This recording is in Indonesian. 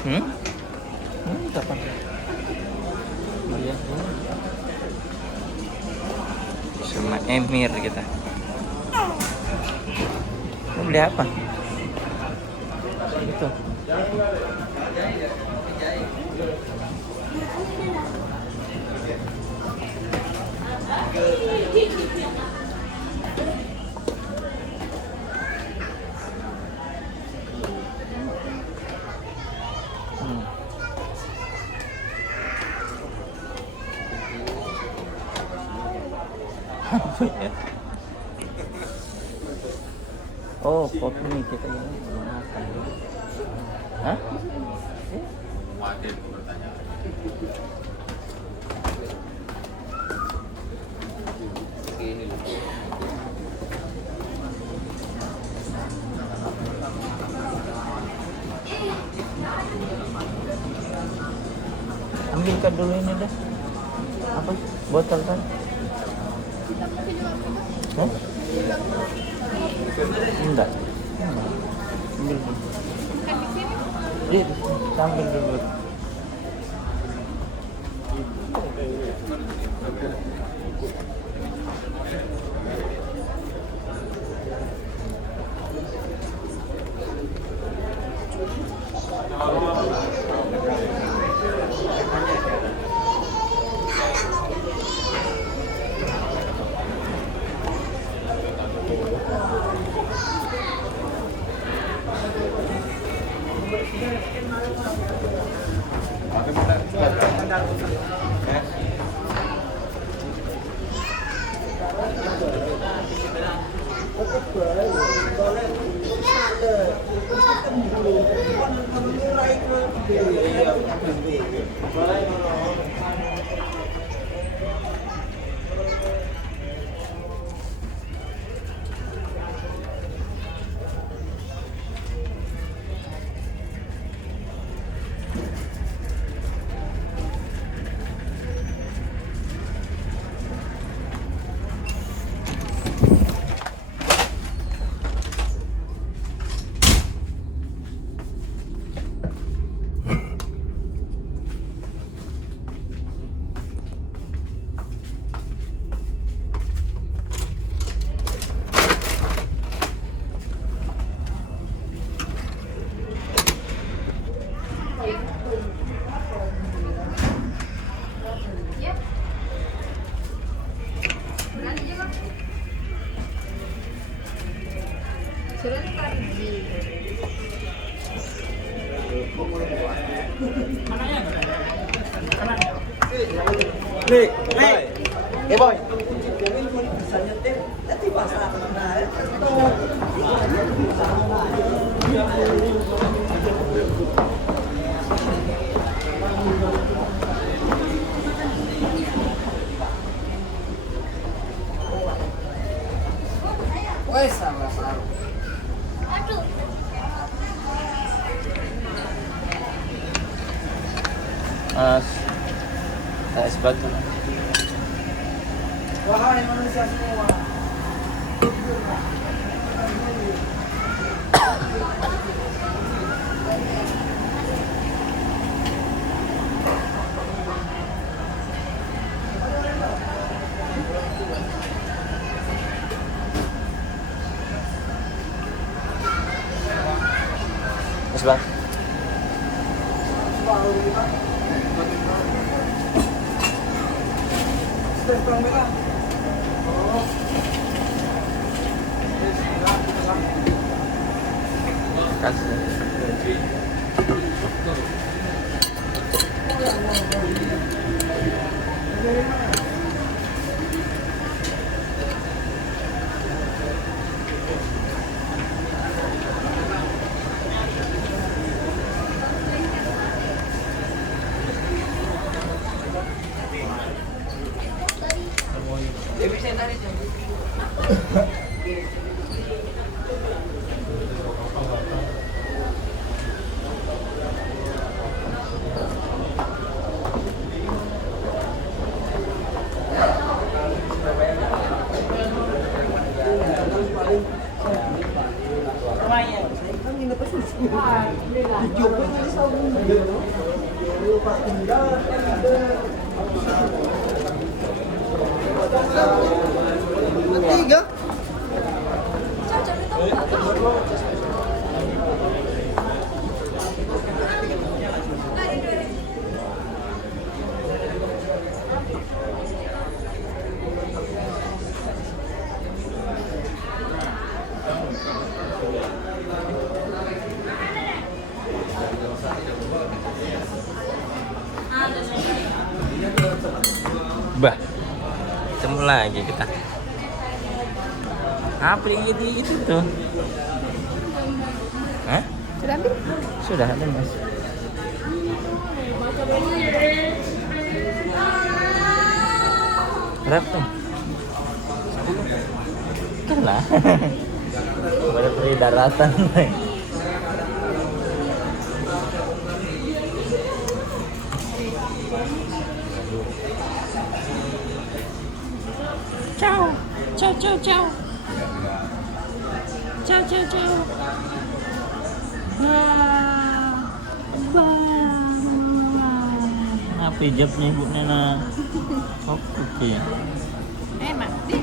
Hmm? Kapan? Iya. Sama Emir kita. Mau beli apa? Itu. Oh, kopi nih kita ini belum makan. Hah? Ambilkan dulu ini dah. Apa? Botol kan? Hah? Enggak. Ambil dulu. Iya, sambil dulu. Nih, boy. Wes salah. Es batu. Wahai manusia semua. Es batu. Kasih. Tiga. Bah, ketemu lagi kita. Apa yang gitu tuh? Hah? Sudah ambil? Sudah ada mas. Berapa? Kalah. Pada peri daratan. Ciao, ciao, ciao, ciao, ciao, ciao, ciao. Apa hijabnya ibu Nena? Oke. Enak.